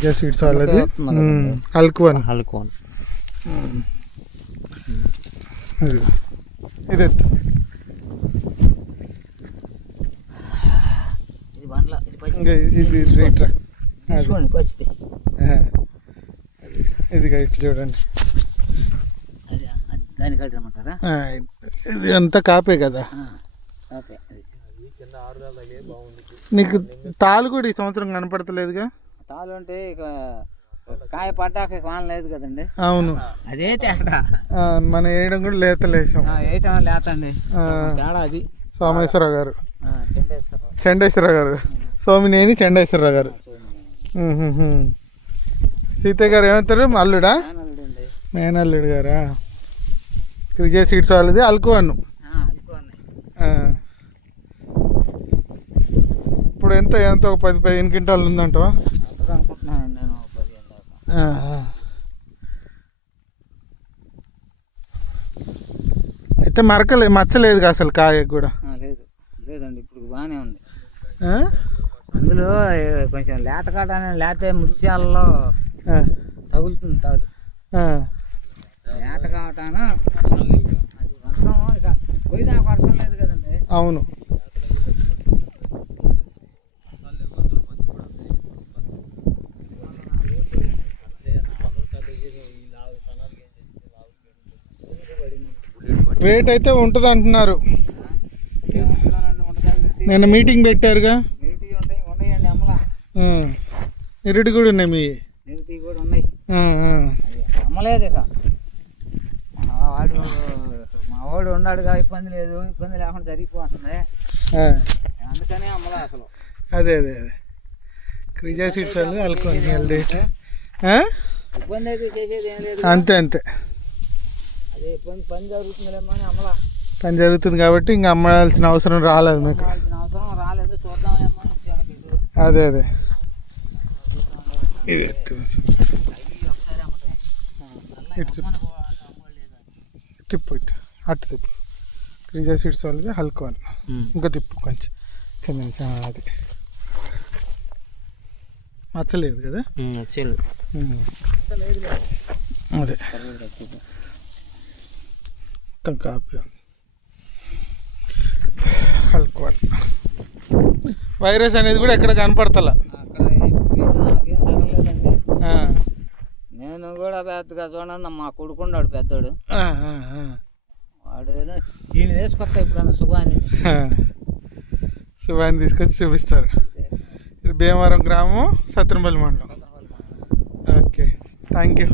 విజయ seeds వాళ్ళది హల్క్వన్ ఇది ఇది రైట్ రా ఇది ఇట్లా చూడండి ఇది అంతా కాపే కదా. నీకు తాలు కూడా ఈ సంవత్సరం కనపడతలేదుగా. తాలు అంటే ఇక కాయ పడ్డాక వాన లేదు కదండి. అవును అదే తేడా. మనం వేయడం కూడా లేతలేసాం. వేయటం లేతండి తేడా అది. సోమేశ్వరరావు గారు, చండేశ్వరరావు గారు, సోమినేని చండేశ్వరరావు గారు. సీతయ్య గారు ఏమంటారు? అల్లుడా? మేనల్లుడు గారా? విజయ సీడ్స్ వాళ్ళది అల్కువన్. ఇప్పుడు ఎంత ఒక 10-15 క్వింటాలు ఉందంటవా? అయితే మచ్చలేదు అసలు కాయ కూడా లేదండి. ఇప్పుడు బాగానే ఉంది. అందులో కొంచెం లేత కాటానే లేతే మృత్యాలలో తగులుతుంది తాలు. లేత కావటాను వర్షం ఇక పోయినాక వర్షం లేదు కదండి. అవును. రేట్ అయితే ఉంటుంది అంటున్నారు. నేను మీటింగ్ పెట్టారుగా. నిరుడి కూడా ఉన్నాయి. మీ నిరుడి కూడా ఉన్నాయి. అమ్మలేదు ఇక. మా వాడు ఉన్నాడుగా, ఇబ్బంది లేదు. ఇబ్బంది లేకుండా జరిగిపోతుంది, అందుకనే అమ్మలే అసలు. అదే క్రిజా సీడ్స్ వాళ్ళు అనుకోండి. ఇబ్బంది అయితే చేసేది ఏం లేదు. అంతే అదే ఇబ్బంది. పని జరుగుతుందేమో అని అమ్మలా. పని జరుగుతుంది కాబట్టి ఇంకా అమ్మాల్సిన అవసరం రాలేదు మీకు. చూద్దామేమో. అదే ఇది తిప్పు అటు తిప్పు. క్రిజా సీడ్స్ వాళ్ళది హల్క్వన్. ఇంకా తిప్పు కొంచెం కింద. అది మచ్చలేదు కదా. అదే మొత్తం కాపీ ఉంది. హల్క్వన్ వైరస్ అనేది కూడా ఎక్కడ కనపడతలా. నేను కూడా పెద్దగా చూడండి. మా కొడుకున్నాడు పెద్దోడు, వాడు దీన్ని తీసుకొస్తా ఎప్పుడన్నా శుభాన్ని తీసుకొచ్చి చూపిస్తారు. ఇది భీమవరం గ్రామం, సత్రంపల్లి మండలం. Okay, thank you.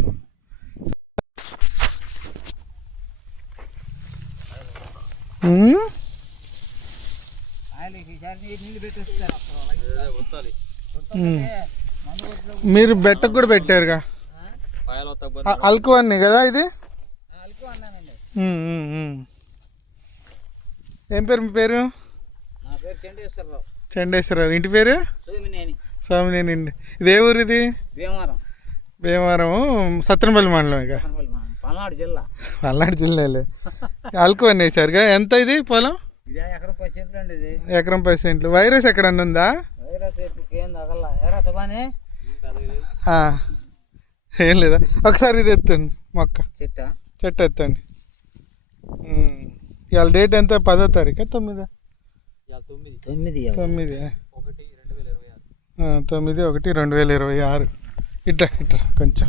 మీరు బెట్టకు కూడా పెట్టారుగా అల్కువన్నీ కదా ఇది. ఏం పేరు మీ పేరు? చండేశ్వరరావు. ఇంటి పేరు? సోమినేని. ఇది ఏ ఊరు? ఇది భీమవరం, సత్రంపల్లి మండలం. ఇక పల్నాడు జిల్లాలే. అల్కువన్నీ వేసారుగా. ఎంత ఇది పొలం? ఎకరం 10 సెంట్లు. వైరస్ ఎక్కడన్నా ఉందా? ఏం లేదా? ఒకసారి ఇది ఎత్తండి, మొక్క చెట్టు ఎత్తండి. ఇవాళ డేట్ ఎంత? 10వ తారీఖు 9? 9/1/2026. ఇట్లా కొంచెం